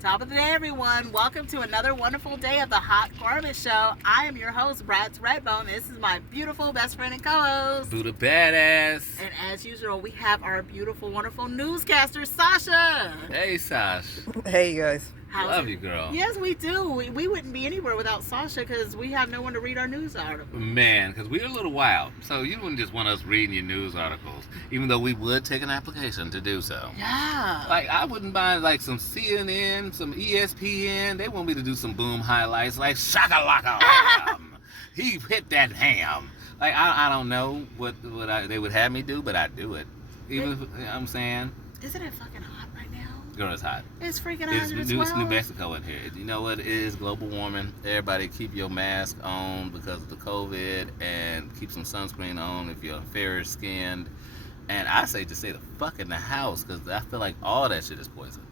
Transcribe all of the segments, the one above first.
Top of the day, everyone. Welcome to another wonderful day of the Hot Garbage Show. I am your host, Brad's Redbone. This is my beautiful best friend and co-host, Buddha Badass. And as usual, we have our beautiful, wonderful newscaster, Sasha. Hey, Sash. Hey, you guys. Love you, girl. Yes, we do. We wouldn't be anywhere without Sasha because we have no one to read our news articles. Man, because we're a little wild. So you wouldn't just want us reading your news articles, even though we would take an application to do so. Yeah. Like, I wouldn't mind, like, some CNN, some ESPN. They want me to do some boom highlights, like, shakalaka ham. He hit that ham. Like, I don't know what they would have me do, but I'd do it. Even if, you know what I'm saying? Isn't it fucking hot right now? Girl, it's hot. It's freaking It's 112. New Mexico in here. You know what? It is global warming. Everybody keep your mask on because of the COVID and keep some sunscreen on if you're fair skinned. And I say just stay the fuck in the house because I feel like all that shit is poison.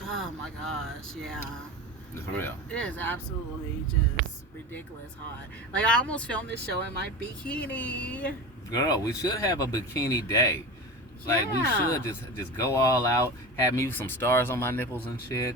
Oh my gosh, yeah. For real. It is absolutely just ridiculous hot. Like, I almost filmed this show in my bikini. Girl, we should have a bikini day. Like, we Yeah. should just go all out, have me with some stars on my nipples and shit.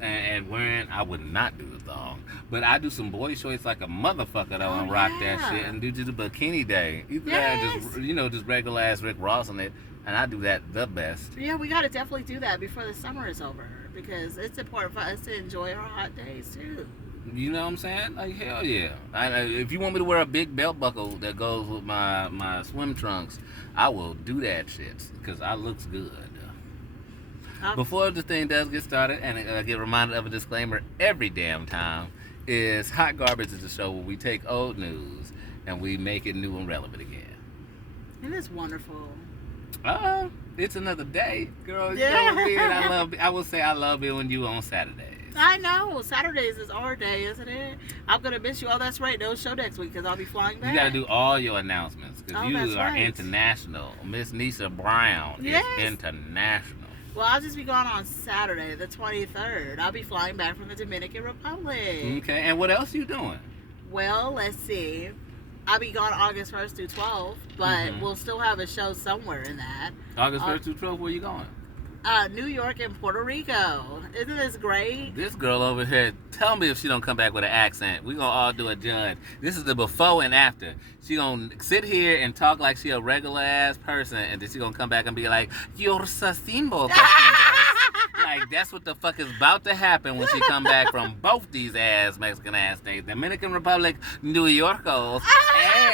And wearing, I would not do the thong, but I do some boy shorts like a motherfucker though, and rock that shit and do just a bikini day. Either that, just regular ass Rick Ross on it, and I do that the best. Yeah, we got to definitely do that before the summer is over because it's important for us to enjoy our hot days too. You know what I'm saying? Like, hell yeah. If you want me to wear a big belt buckle that goes with my swim trunks, I will do that shit because I looks good. Before the thing does get started, and I get reminded of a disclaimer every damn time, is Hot Garbage is the show where we take old news and we make it new and relevant again. And it's wonderful. It's another day, girl. Yeah. You know what I will say I love it when you on Saturdays. I know. Saturdays is our day, isn't it? I'm going to miss you. Oh, that's right. No show next week because I'll be flying back. You got to do all your announcements because you that's are right. international. Miss Nisa Brown is international. Well, I'll just be gone on Saturday, the 23rd. I'll be flying back from the Dominican Republic. Okay, and what else you doing? Well, let's see. I'll be gone August 1st through 12th, but we'll still have a show somewhere in that. August 1st through 12th, where you going? New York and Puerto Rico. Isn't this great? This girl over here, tell me if she don't come back with an accent. We gonna all do a judge. This is the before and after. She gonna sit here and talk like she a regular ass person, and then she gonna come back and be like, "You're Sasimbo." Like, that's what the fuck is about to happen when she come back from both these ass Mexican ass states, Dominican Republic, New Yorkos,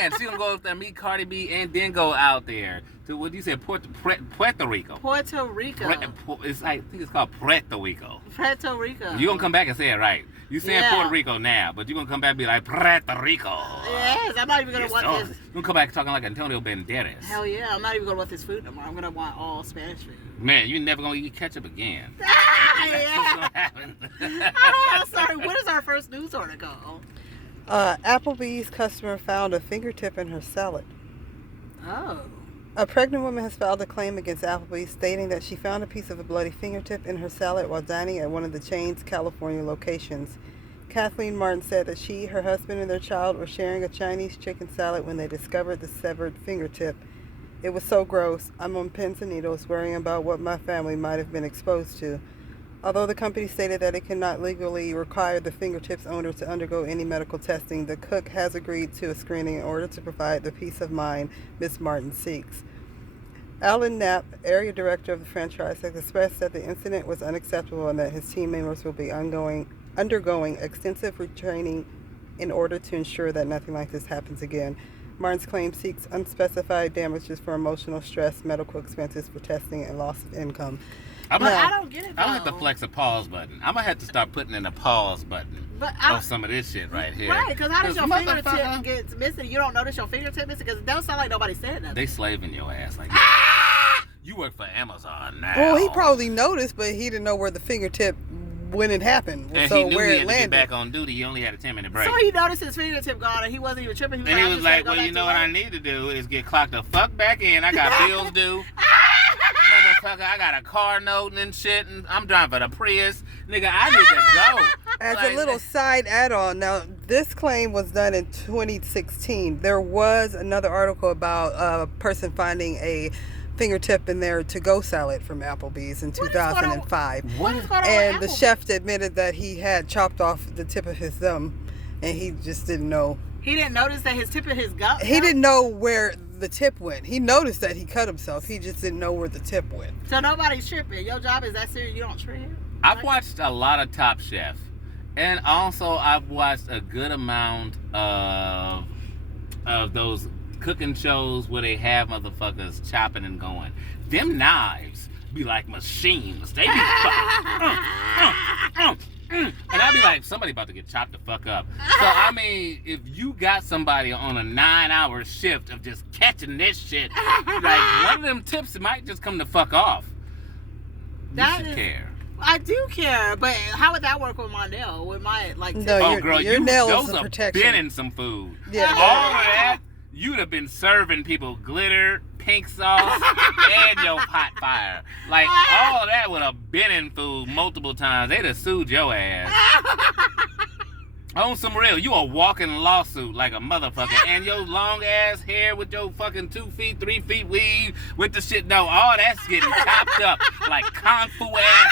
and she gonna go up there and meet Cardi B, and then go out there to what do you say, Puerto Rico. Puerto Rico. It's like, I think it's called Puerto Rico. Puerto Rico. You gonna come back and say it right. You saying Puerto Rico now, but you gonna come back and be like Puerto Rico. Yes, I'm not even gonna want this. You gonna come back talking like Antonio Banderas. Hell yeah, I'm not even gonna want this food no more. I'm gonna want all Spanish food. Man, you never gonna eat ketchup again. That's what's gonna happen. Oh, sorry. What is our first news article? Applebee's customer found a fingertip in her salad. Oh. A pregnant woman has filed a claim against Applebee's, stating that she found a piece of a bloody fingertip in her salad while dining at one of the chain's California locations. Kathleen Martin said that she, her husband, and their child were sharing a Chinese chicken salad when they discovered the severed fingertip. It was so gross. I'm on pins and needles worrying about what my family might have been exposed to. Although the company stated that it cannot legally require the fingertips owner to undergo any medical testing, the cook has agreed to a screening in order to provide the peace of mind Ms. Martin seeks. Alan Knapp, area director of the franchise, has expressed that the incident was unacceptable and that his team members will be undergoing extensive retraining in order to ensure that nothing like this happens again. Martin's claim seeks unspecified damages for emotional stress, medical expenses for testing, and loss of income. I don't get it, though. I'm gonna have to flex a pause button. I'm gonna have to start putting in a pause button of some of this shit right here. Right, because how does your fingertip get missing? You don't notice your fingertip missing? Because it don't sound like nobody said nothing. They slaving your ass like you work for Amazon now. Well, he probably noticed, but he didn't know where the fingertip when it happened. And so he knew where he it had landed. to get back on duty. He only had a 10-minute break. So he noticed his fingertip gone and he wasn't even tripping. He was like, well, you know what I need to do is get clocked the fuck back in. I got bills due. Motherfucker, I got a car note and shit, and I'm driving a Prius. Nigga, I need to go. As a little side add-on, now this claim was done in 2016. There was another article about a person finding a fingertip in their to-go salad from Applebee's in 2005. What is going on And with the Applebee's? chef admitted that he had chopped off the tip of his thumb, and he just didn't know. He didn't notice that his tip of his gum. He didn't know where the tip went. He noticed that he cut himself. He just didn't know where the tip went. So nobody's tripping. Your job is that serious? You don't trip? I've watched a lot of Top Chef, and also I've watched a good amount of those cooking shows where they have motherfuckers chopping and going. Them knives be like machines. They be and I'd be like, somebody about to get chopped the fuck up. So I mean, if you got somebody on a 9-hour shift of just catching this shit, like one of them tips, it might just come the fuck off. You should care. I do care, but how would that work with my nail? With my like? No, Oh, your- girl, your nails those are are protection. been in some food. Yeah. All of that, you'd have been serving people glitter, pink sauce, and your hot fire. Like, all of that would have been in food multiple times. They'd have sued your ass. On some real, you a walking lawsuit like a motherfucker. And your long ass hair with your fucking 2 feet, 3 feet weave with the shit. No, all that's getting chopped up like kung fu ass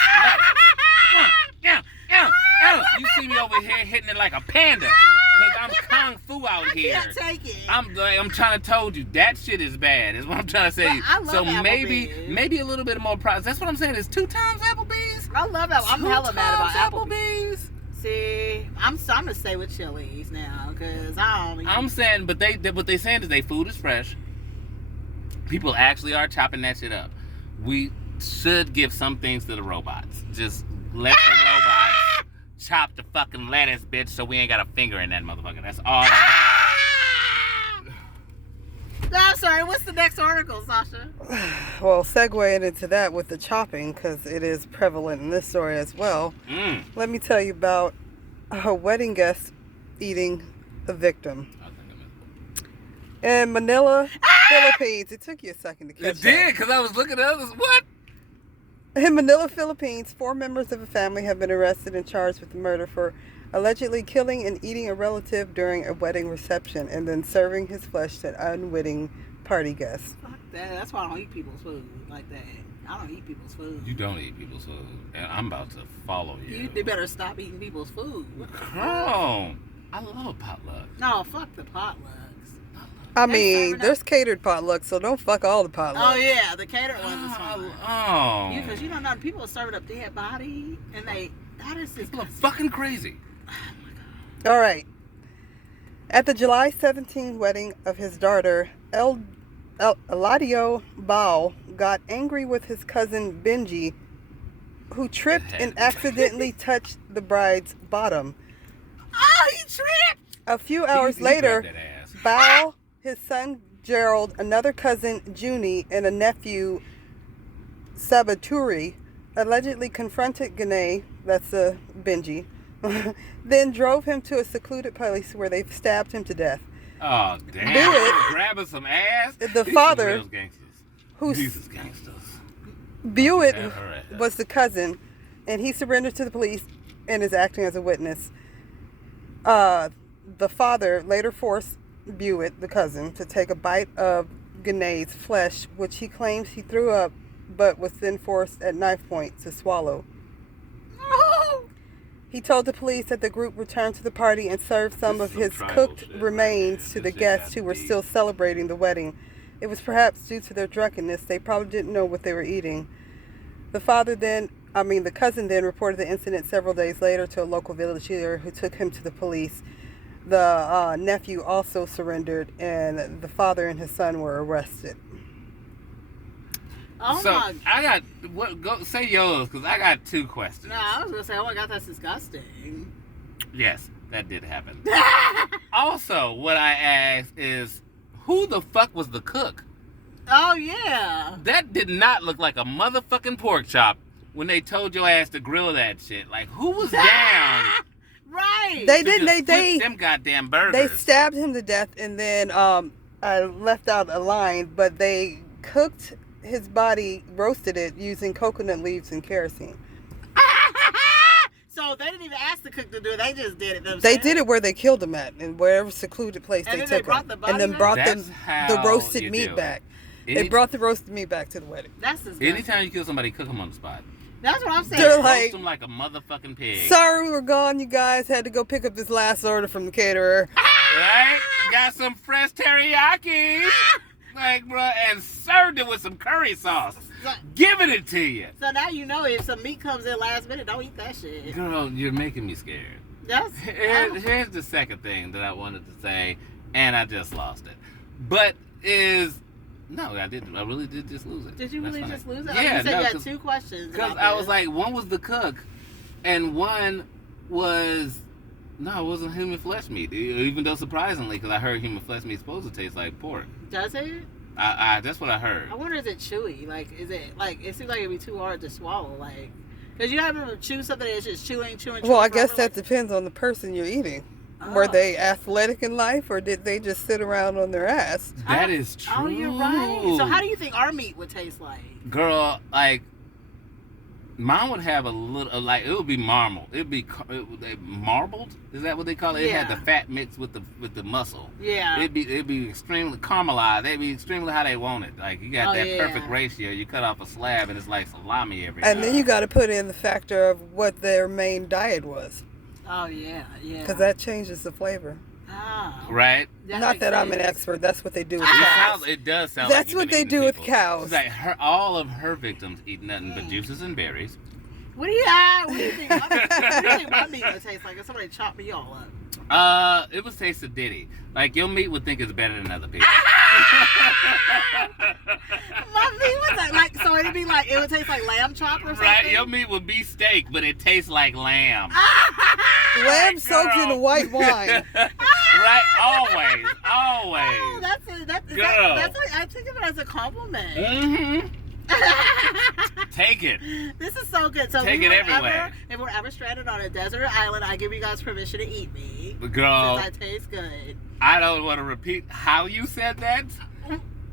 lettuce. You see me over here hitting it like a panda. Cause I'm kung fu out here. I can't take it. I'm trying to told you that shit is bad. Is what I'm trying to say. But I love So Applebee's. maybe a little bit more price. That's what I'm saying. It's 2 times Applebee's. I love that. I'm hella mad about Applebee's. Applebee's. See, I'm gonna stay with Chili's now because I don't. Even, I'm saying, but what they saying is their food is fresh. People actually are chopping that shit up. We should give some things to the robots. Just let the robots chop the fucking lettuce, bitch, so we ain't got a finger in that motherfucker. That's all. No, I'm sorry. What's the next article, Sasha? Well, segueing into that with the chopping, because it is prevalent in this story as well. Let me tell you about a wedding guest eating a victim. In Manila, Philippines. It took you a second to catch It that. did, because I was looking at others. What? In Manila, Philippines, 4 members of a family have been arrested and charged with murder for allegedly killing and eating a relative during a wedding reception and then serving his flesh to unwitting party guests. Fuck that. That's why I don't eat people's food like that. I don't eat people's food. You don't eat people's food, and I'm about to follow you. You better stop eating people's food. Oh, I love potluck. No, fuck the potlucks. I They mean, serving there's catered potlucks, so don't fuck all the potlucks. Oh yeah, the catered ones is fine. Oh, Because you know, people are serving up dead body, and that is people are disgusting. fucking crazy. All right. At the July 17th wedding of his daughter, Eladio Bao got angry with his cousin Benji, who tripped and accidentally touched the bride's bottom. Oh, he tripped! A few hours He later, grabbed that ass. Bao, his son Gerald, another cousin Junie, and a nephew Sabaturi allegedly confronted Gane, that's Benji, then drove him to a secluded place where they stabbed him to death. Oh damn! Do it. Grabbing some ass. The These some father, real gangsters. who's These is gangsters. Buick Stab her ass. was the cousin, and he surrendered to the police and is acting as a witness. The father later forced Buick, the cousin, to take a bite of Gane's flesh, which he claims he threw up, but was then forced at knife point to swallow. Oh. He told the police that the group returned to the party and served some This of is some his tribal cooked shit, remains to man. the This shit guests got who were deep. still celebrating the wedding. It was perhaps due to their drunkenness. They probably didn't know what they were eating. The cousin then reported the incident several days later to a local village leader who took him to the police. The nephew also surrendered, and the father and his son were arrested. Oh So my. I got go say yours because I got 2 questions. No, I was gonna say, oh my god, that's disgusting. Yes, that did happen. Also, what I asked is, who the fuck was the cook? Oh yeah. That did not look like a motherfucking pork chop when they told your ass to grill that shit. Like, who was down? Right. They to didn't. just They flip them goddamn burgers. They stabbed him to death, and then I left out a line, but they cooked his body, roasted it using coconut leaves and kerosene. So they didn't even ask the cook to do it. They just did it themselves. They did it where they killed him at, in wherever secluded place And they then they took brought him, the body and then back? brought That's them how the roasted you meat do it. back. They brought the roasted meat back to the wedding. That's disgusting. Anytime you kill somebody, cook them on the spot. That's what I'm saying. They're Roast like, them like a motherfucking pig. sorry we were gone, you guys. Had to go pick up this last order from the caterer. Right? Got some fresh teriyaki. Like, bro, and served it with some curry sauce. Giving it to you. So now you know if some meat comes in last minute, don't eat that shit. Girl, you're making me scared. That's Here's the second thing that I wanted to say, and I just lost it. But no, I didn't. I really did just lose it. Did you really just lose it? Yeah, you said no, you had two questions. Because I was like, one was the cook, and one was no, it wasn't human flesh meat. Even though surprisingly, because I heard human flesh meat is supposed to taste like pork. Does it? That's what I heard. I wonder, is it chewy? Like, is it like? It seems like it'd be too hard to swallow. Like, because you ever chew something that's just chewing. Well, I guess forever, that depends on the person you're eating. Oh. Were they athletic in life, or did they just sit around on their ass? That is true. Oh, you're right. So how do you think our meat would taste like? Girl, like, mine would have a little, like, it would be marbled. It'd be marbled. Is that what they call it? It Yeah. had the fat mixed with the muscle. Yeah. It'd be extremely caramelized. It'd be extremely how they want it. Like, you got that perfect ratio. You cut off a slab and it's like salami every And time. then you got to put in the factor of what their main diet was, Oh yeah, yeah. because that changes the flavor. Ah. Right? Not that I'm an expert. That's what they do with It cows. it does sound That's like what they do with cows. It's like all of her victims eat nothing but juices and berries. What do you think? What do you think my meat would taste like if somebody chopped me all up? It would taste acidity. Like, your meat would think it's better than other people. My meat was like, so it'd be like, it would taste like lamb chop or something? Right? Your meat would be steak, but it tastes like lamb. Lamb soaked in white wine. Right? Always. Oh, Always. Girl. that's like, I think of it as a compliment. Mm-hmm. Take it. This is so good. So Take it everywhere. If we're ever stranded on a desert island, I give you guys permission to eat me. Girl, Since I taste good. I don't want to repeat how you said that.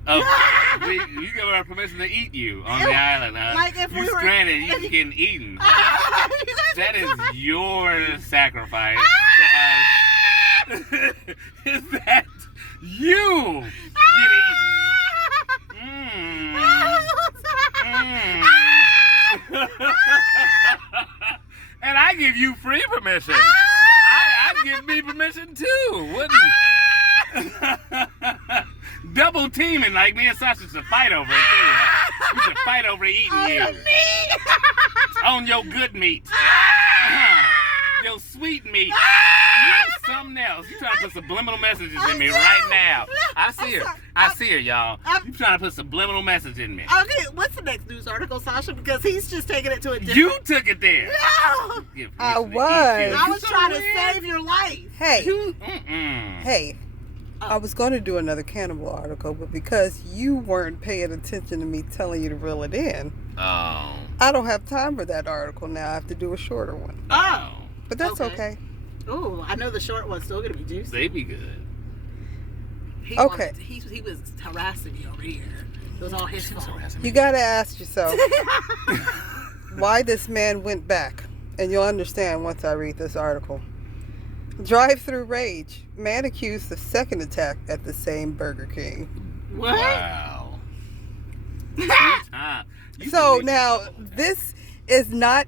You give her permission to eat you on the island. Like if you we were stranded, you getting eaten. That is your sacrifice to us. Is that you get eaten? And I give you free permission. I'd give me permission too, wouldn't? Double teaming, like me and Sasha should fight over it too. We should fight over eating you. On your good meat. Your sweet meat. You're something else. You trying to put subliminal messages in me right now. I see her, y'all. You trying to put subliminal message in me. Okay, what's the next news article, Sasha? Because he's just taking it to a different... You took it there. No! I was. I was trying to save your life. Hey, Mm-mm. hey. I was going to do another cannibal article, but because you weren't paying attention to me telling you to reel it in, Oh. I don't have time for that article now. I have to do a shorter one. Oh. But that's okay. Ooh, I know the short one's still going to be juicy. They be good. Okay. He was harassing me over here. It was all his fault. You got to ask yourself why this man went back. And you'll understand once I read this article. Drive-through rage. Man accused of second attack at the same Burger King. What? Wow. So now, this is not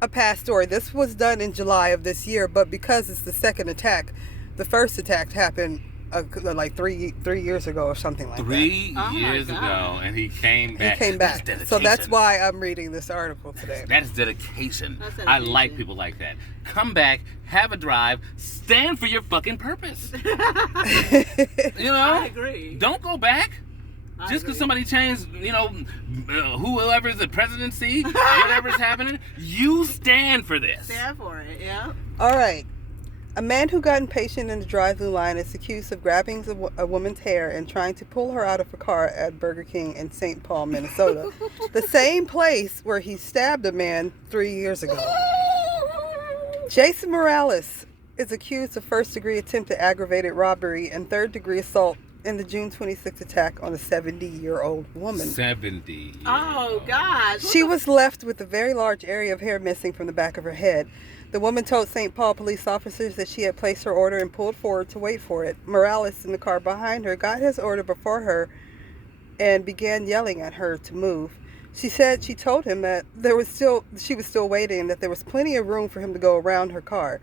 a past story. This was done in July of this year, but because it's the second attack, the first attack happened like three years ago or something like that. 3 Oh my years God. ago, and he came back. He came back. That's So that's dedication. why I'm reading this article today. That is dedication. That's I dedication. like people like that. Come back, have a drive, stand for your fucking purpose. You know? I agree. Don't go back. I Just because agree. somebody changed, whoever is the presidency, whatever's happening, you stand for this. Stand for it, yeah. All right. A man who got impatient in the drive-thru line is accused of grabbing a woman's hair and trying to pull her out of her car at Burger King in St. Paul, Minnesota. The same place where he stabbed a man 3 years ago. Jason Morales is accused of first-degree attempted aggravated robbery and third-degree assault in the June 26th attack on a 70-year-old woman. 70. Oh, gosh. She was left with a very large area of hair missing from the back of her head. The woman told St. Paul police officers that she had placed her order and pulled forward to wait for it. Morales, in the car behind her, got his order before her and began yelling at her to move. She said she told him that she was still waiting and that there was plenty of room for him to go around her car.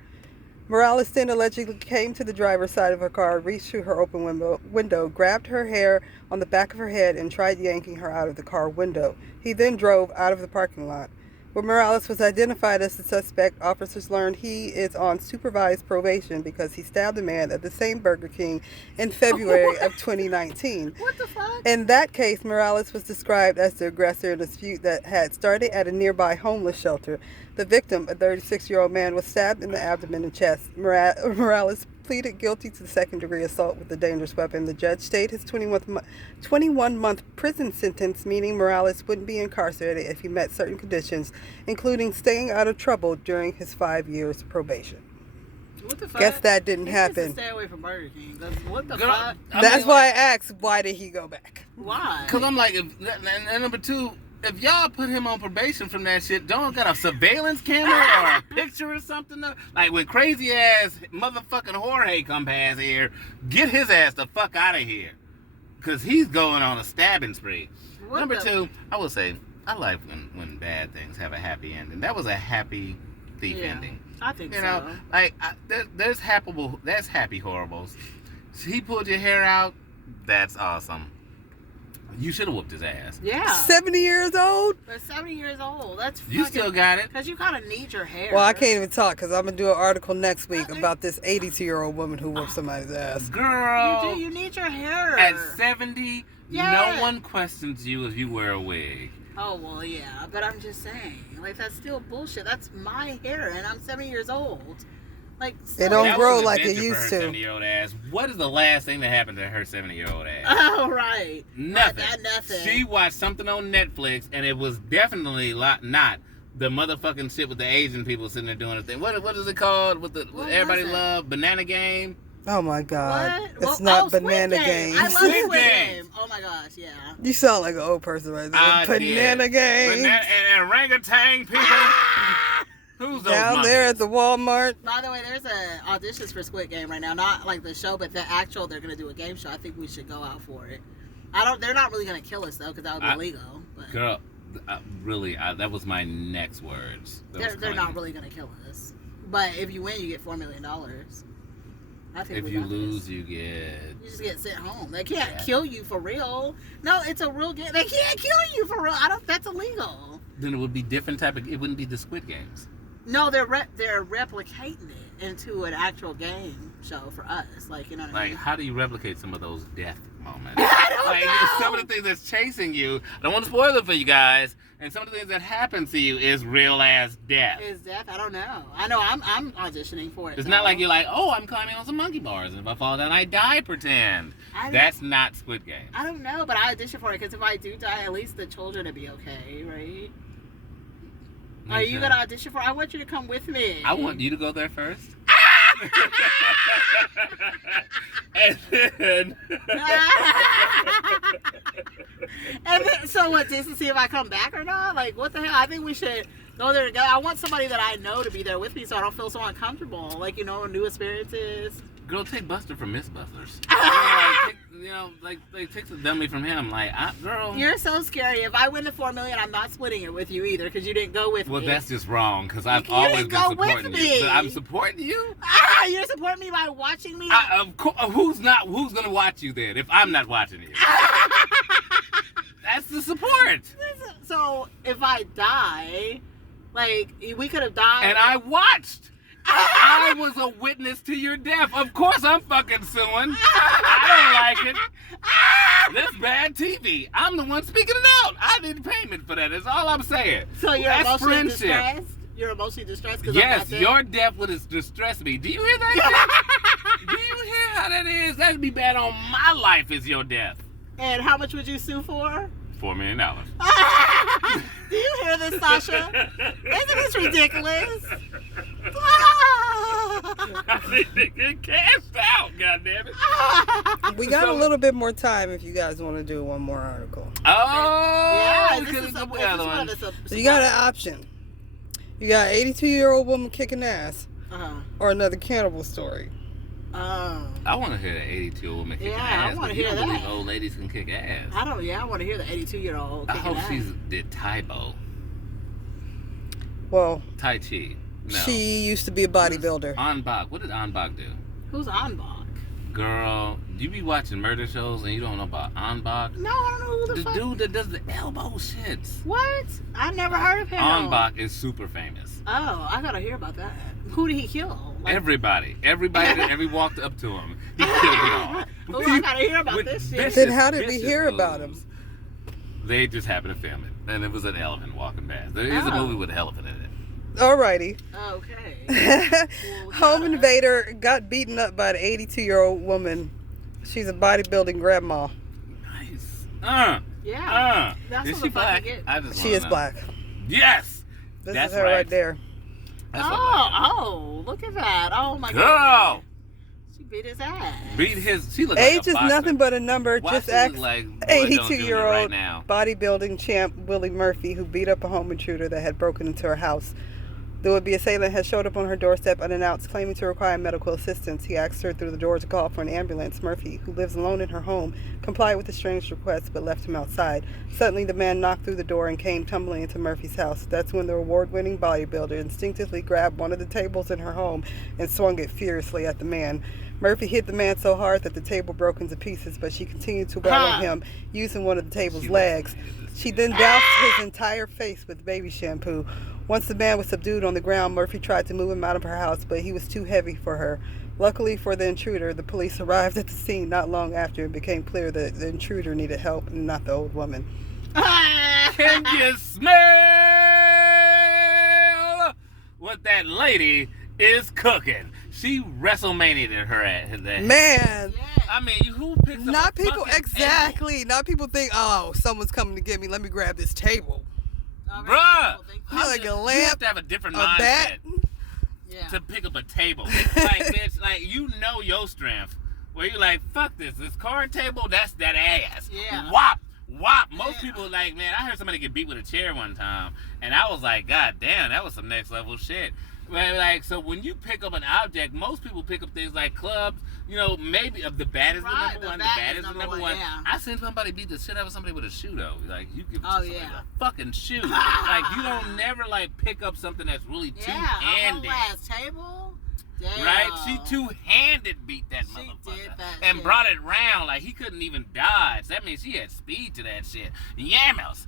Morales then allegedly came to the driver's side of her car, reached through her open window, grabbed her hair on the back of her head, and tried yanking her out of the car window. He then drove out of the parking lot. When Morales was identified as the suspect, officers learned he is on supervised probation because he stabbed a man at the same Burger King in February of 2019. What the fuck? In that case, Morales was described as the aggressor in a dispute that had started at a nearby homeless shelter. The victim, a 36-year-old man, was stabbed in the abdomen and chest. Morales pleaded guilty to second-degree assault with a dangerous weapon. The judge stayed his 21-month prison sentence, meaning Morales wouldn't be incarcerated if he met certain conditions, including staying out of trouble during his 5 years probation. What the fuck? Guess that didn't He needs happen. to stay away from Burger King. What the Girl, fuck? That's why I asked, why did he go back? Why? Because I'm like, and number two, if y'all put him on probation from that shit, don't got a surveillance camera or a picture or something? Like when crazy ass motherfucking Jorge come past here, get his ass the fuck out of here. Because he's going on a stabbing spree. Number two, I will say, I like when bad things have a happy ending. That was a happy thief ending. I think You so. know, like there's happy horribles. He pulled your hair out. That's awesome. You should have whooped his ass. Yeah. 70 years old? But 70 years old. That's You still got it. Because you kind of need your hair. Well, I can't even talk because I'm going to do an article next week about this 82-year-old woman who whooped somebody's ass. Girl. You do. You need your hair. At 70, Yeah. no one questions you if you wear a wig. Oh, well, yeah. But I'm just saying. Like, that's still bullshit. That's my hair, and I'm 70 years old. Like, It don't That grow was an like it adventure used for her to. 70-year-old ass. What is the last thing that happened to her 70-year-old ass? Oh, right. Nothing. Nothing. She watched something on Netflix, and it was definitely not the motherfucking shit with the Asian people sitting there doing a thing. What is it called? With the What everybody was it? love banana game. Oh my God. What? It's Well, not Squid Banana Game. Game. I love Squid Squid Game. Game. Oh, my gosh, yeah. You sound like an old person right there. Banana Game. And orangutan people. Who's those Down there at the Walmart. By the way, there's auditions for Squid Game right now. Not like the show, but the actual. They're gonna do a game show. I think we should go out for it. They're not really gonna kill us though, because that would be illegal. But Girl, really, that was my next words. they're not really gonna kill us. But if you win, you get $4 million. I think If we you got lose, this. you get. You just get sent home. They can't kill you for real. No, it's a real game. They can't kill you for real. That's illegal. Then it would be different type of. It wouldn't be the Squid Games. No, they're replicating it into an actual game show for us. Like, you know what I Like, mean? how do you replicate some of those death moments? I don't Like, know. some of the things that's chasing you. I don't want to spoil it for you guys. And some of the things that happen to you is real ass death. Is death? I don't know. I know I'm auditioning for it. It's though. not like you're like, oh, I'm climbing on some monkey bars, and if I fall down, I die. Pretend. That's not Squid Game. I don't know, but I audition for it because if I do die, at least the children will be okay, right? Are you gonna audition for it? I want you to come with me. I want you to go there first. And then. And then, so what? Just to see if I come back or not? Like, what the hell? I think we should go there together. I want somebody that I know to be there with me, so I don't feel so uncomfortable. Like, you know, new experiences. Girl, take Buster from Mythbusters. Take the dummy from him. Girl. You're so scary. If I win the $4 million, I'm not splitting it with you either because you didn't go with me. Well, that's just wrong because I've You always didn't been go with supporting me. you. But I'm supporting you. You're supporting me by watching me. Of course. Who's gonna watch you then if I'm not watching you? That's the support. So if I die, like we could have died. And I watched. I was a witness to your death. Of course I'm fucking suing. I don't like it. That's bad TV. I'm the one speaking it out. I need payment for that. That's all I'm saying. So you're That's emotionally friendship. distressed? You're emotionally distressed because Yes, I'm not your death would distress me. Do you hear that? Do you hear how that is? That'd be bad on my life is your death. And how much would you sue for? $4 million. Do you hear this, Sasha? Isn't this ridiculous? I think they get cashed out, goddammit. We got a little bit more time if you guys want to do one more article. Oh, Yeah, we this could've is done a, the other this one. is one of the So you got an option. You got an 82-year-old woman kicking ass or another cannibal story. I want to hear that 82-year-old woman kick Yeah, I ass. wanna 'cause you hear don't believe that. old ladies can kick ass. I want to hear the 82-year-old. I hope she's did Taibo. Well, Tai Chi. No. she used to be a bodybuilder. Anbach. What did Anbach do? Who's Anbach? Girl, you be watching murder shows and you don't know about Anbach? No, I don't know who the The fuck. dude that does the elbow shits. What? I never heard of him. Anbach is super famous. Oh, I gotta hear about that. Who did he kill? Like, Everybody that ever walked up to him, he killed it all. Oh, I gotta hear about With this shit. vicious- Then how did we vicious hear about him? moves. They just happened to film it, and it was an elephant walking past. There is a movie with an elephant in it. Alrighty. Okay. Home invader got beaten up by an 82-year-old woman. She's a bodybuilding grandma. Nice. Yeah. That's Is what she the fuck black? you get. I just She wanna is know. black. Yes. This That's is her right there. That's what I like. Oh, look at that. Oh my god. Girl, She beat his ass. beat his. She look Age like a is boxer. nothing but a number. Why Just she ask look like boy, don't do it 82-year-old right now. bodybuilding champ Willie Murphy, who beat up a home intruder that had broken into her house. The would-be assailant had showed up on her doorstep unannounced, claiming to require medical assistance. He asked her through the door to call for an ambulance. Murphy, who lives alone in her home, complied with the strange request but left him outside. Suddenly, the man knocked through the door and came tumbling into Murphy's house. That's when the award-winning bodybuilder instinctively grabbed one of the tables in her home and swung it furiously at the man. Murphy hit the man so hard that the table broke into pieces, but she continued to wail on him using one of the table's legs. She then doused his entire face with baby shampoo. Once the man was subdued on the ground, Murphy tried to move him out of her house, but he was too heavy for her. Luckily for the intruder, the police arrived at the scene not long after. It became clear that the intruder needed help and not the old woman. Can you smell what that lady is cooking? She WrestleMania'd her at that. Man, I mean, who picks up not a people fucking exactly. Not people think, oh, someone's coming to get me. Let me grab this table. table? Bruh, Like a you have lamp, to have a different a mindset bat. Yeah. to pick up a table. Like, bitch, like you know your strength. Where you like, fuck this card table, that's that ass. Yeah. Wop. Most Yeah. people like, man, I heard somebody get beat with a chair one time, and I was like, God damn, that was some next level shit. But like, so when you pick up an object, most people pick up things like clubs. You know, maybe the bat is Right, the number the one. The bat bat is is the number number one, one. yeah. I seen somebody beat the shit out of somebody with a shoe though. Like you give somebody yeah. a fucking shoe. Like you don't never like pick up something that's really two-handed. a whole ass table. Damn. Right? She two-handed beat that She motherfucker. did that and shit. brought it round like he couldn't even dodge. That means she had speed to that shit. Yamos.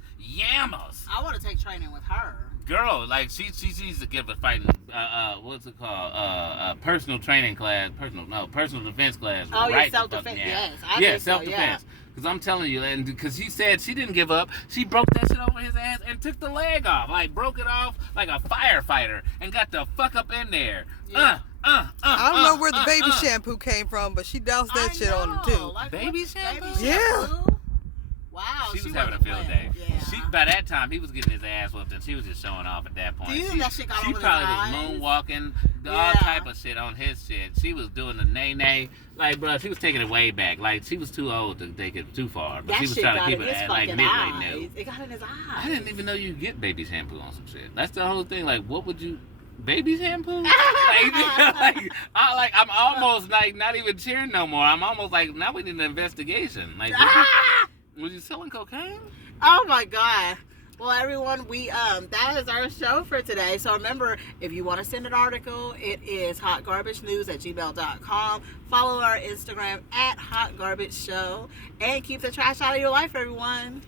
I want to take training with her. Girl, like she needs to give a fighting what's it called? Personal training class. Personal defense class. Oh, yeah, right the self-defense, fuck now. yes, I Yeah, think so, self-defense. Because I'm telling you, and because she said she didn't give up, she broke that shit over his ass and took the leg off. Like, broke it off like a firefighter and got the fuck up in there. Yeah. I don't know where the baby shampoo came from, but she doused that shit on him too. Like, Baby what? shampoo? Yeah. shampoo? Wow. She was having a wasn't field playing. day. Yeah. By that time, he was getting his ass whooped, and she was just showing off at that point. Do you think that shit got she over his probably eyes? was moonwalking, all Yeah. type of shit on his shit. She was doing the nay-nay. Like, bro, she was taking it way back. Like, she was too old to take it too far. But That she was shit trying got to keep in it his at, like, fucking midway eyes. new. It got in his eyes. I didn't even know you get baby shampoo on some shit. That's the whole thing. Like, what would you... Baby shampoo? I'm almost, like, not even cheering no more. I'm almost like, now we need an investigation. Like, was you selling cocaine? Oh my god. Well, everyone, we that is our show for today. So remember, if you want to send an article, it is hotgarbagenews@gmail.com. Follow our Instagram @hotgarbageshow, and keep the trash out of your life, everyone.